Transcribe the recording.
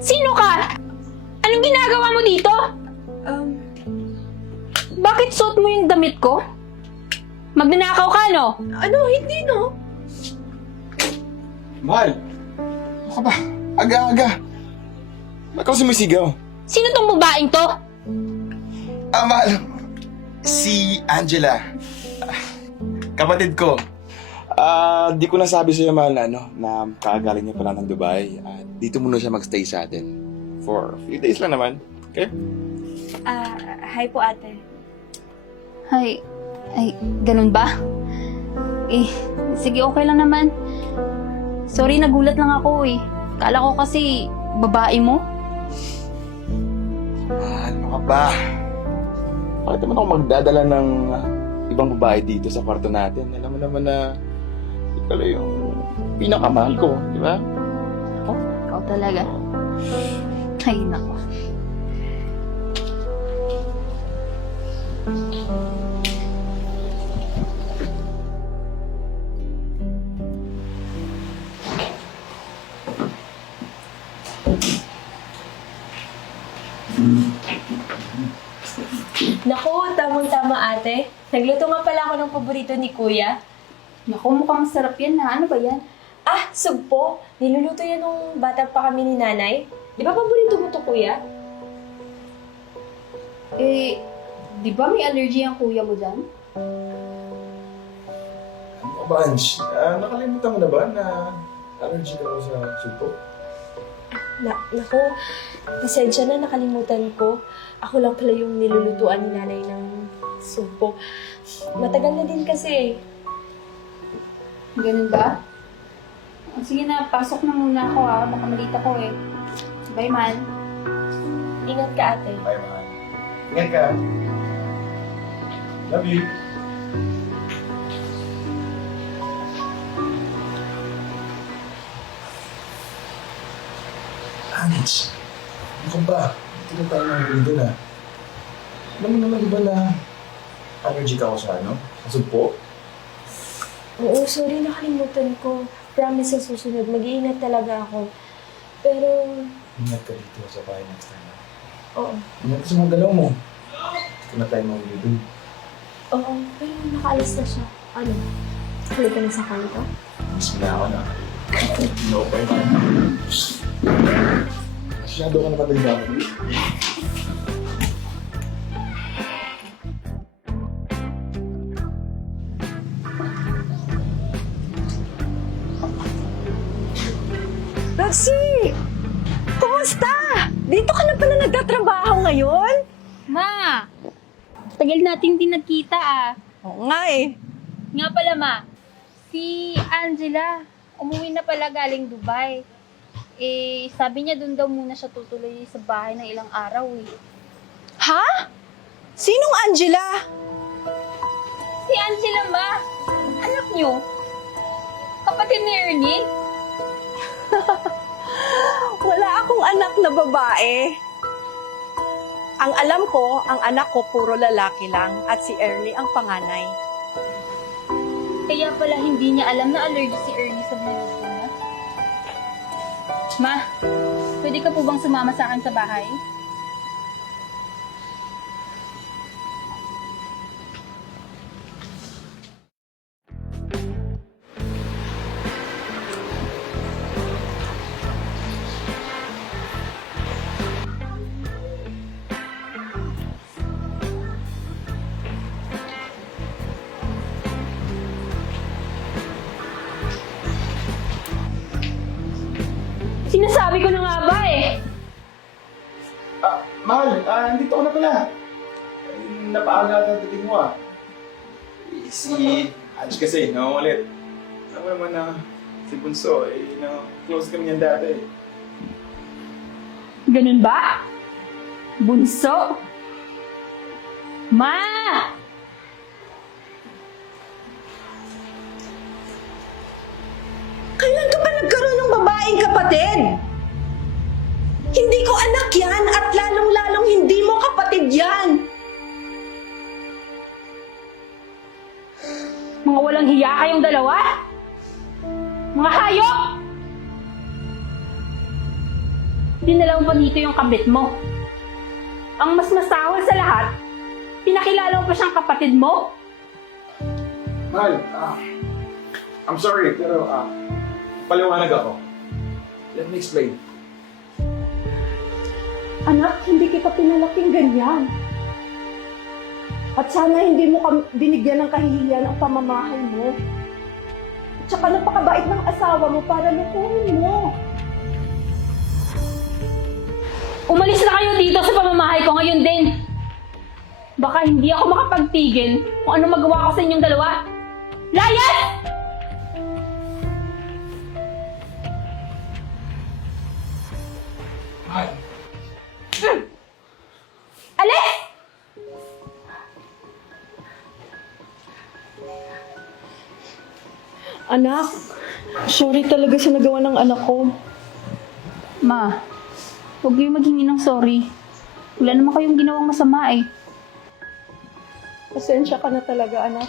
Sino ka? Anong ginagawa mo dito? Bakit suot mo yung damit ko? Magnanakaw ka, no? Ano? Hindi, no? Mahal! Ano ka ba? Aga-aga! Ba't ka sumisigaw? Sino tong babaeng to? Mahal! Si Angela. Kapatid ko. Di ko nasabi sa'yo, mahal, na kakagaling niya pala ng Dubai. Dito muna siya magstay sa atin. For a few days lang naman. Okay? Hi po, ate. Ay, ganun ba? Sige, okay lang naman. Sorry, nagulat lang ako eh. Kala ko kasi babae mo. Mahal, ano ka ba? Bakit naman ako magdadala ng ibang babae dito sa kwarto natin? Alam mo naman na ikaw lang yung pinakamahal ko, di ba? Ikaw talaga. Ay, nako. Naku, tamang-tama, ate. Nagluto nga pala ako ng paborito ni Kuya. Naku, mukhang masarap yan ha. Ano ba yan? Sugpo. Niluluto yan nung bata pa kami ni nanay. Di ba paborito mo to, Kuya? Di ba may allergy ang kuya mo dyan? Ano ba, Ange? Nakalimutan mo na ba na allergy ka mo sa sugpo? Naku, pasensya na, nakalimutan ko. Ako lang pala yung nilulutuan ni nanay ng sugpo. Matagal na din kasi. Ganun ba? Sige na, pasok na muna ako ha. Baka malita ko eh. Bye, man. Ingat ka, ate. Bye, mahal. Ingat ka. Love you. Ange, ano ka ba? Hindi na tayo nahuli doon ah. Alam mo naman ba na allergy ka ako sa Sa sugpo? Oo, sorry, nakalimutan ko. Promise sa susunod, mag-iingat talaga ako. Pero, Ingat ka dito sa bahay next time. oo. Ingat ka sa mga galaw mo. Hindi na tayo mahuli doon. Oo, pero nakaalis na siya. Ano? Huli ka na sa kanto? Mas na ako na. No, bye man. Masyado ka na patanda mo. Roxy! Kumusta? Dito ka na pala nagtatrabaho ngayon? Ma! Tagal natin din nagkita ah. Oo nga eh. Nga pala ma, si Angela, umuwi na pala galing Dubai. Sabi niya doon daw muna siya tutuloy sa bahay ng ilang araw eh. Ha? Sinong Angela? Si Angela ma, anak niyo, kapatid ni Ernie. Wala akong anak na babae. Ang alam ko, ang anak ko puro lalaki lang at si Ernie ang panganay. Kaya pala hindi niya alam na allergic si Ernie sa niluto niya. Ma, pwede ka po bang sumama sa akin sa bahay? Sinasabi ko na nga ba eh. Mahal, nandito ko na pala. Napaaga ka dating mo ah. Si Ange kasi, ulit. Alam mo naman na si Bunso, close kami niyan dati. Ganun ba? Bunso? Ma! Kailan ka ba nagkaroon ng babaeng kapatid? Hindi ko anak yan at lalong-lalong hindi mo kapatid yan. Mga walang hiya kayong dalawa? Mga hayop! dinala mo pa dito yung kabit mo. Ang mas masahol sa lahat, pinakilala mo pa siyang kapatid mo. Mahal, I'm sorry, pero paliwanag ako. Let me explain. Anak, hindi kita pinalaking ganyan. At sana hindi mo binigyan ng kahihiyan ang pamamahay mo. At saka napakabait ng asawa mo para lukuhin mo. Umalis na kayo dito sa pamamahay ko ngayon din. Baka hindi ako makapagtigil kung ano magawa ko sa inyong dalawa. Layas! Mahal. Alis! Anak, sorry talaga sa nagawa ng anak ko. Ma, huwag kayong maghingi ng sorry. Wala naman kayong ginawang masama eh. Pasensya ka na talaga, anak.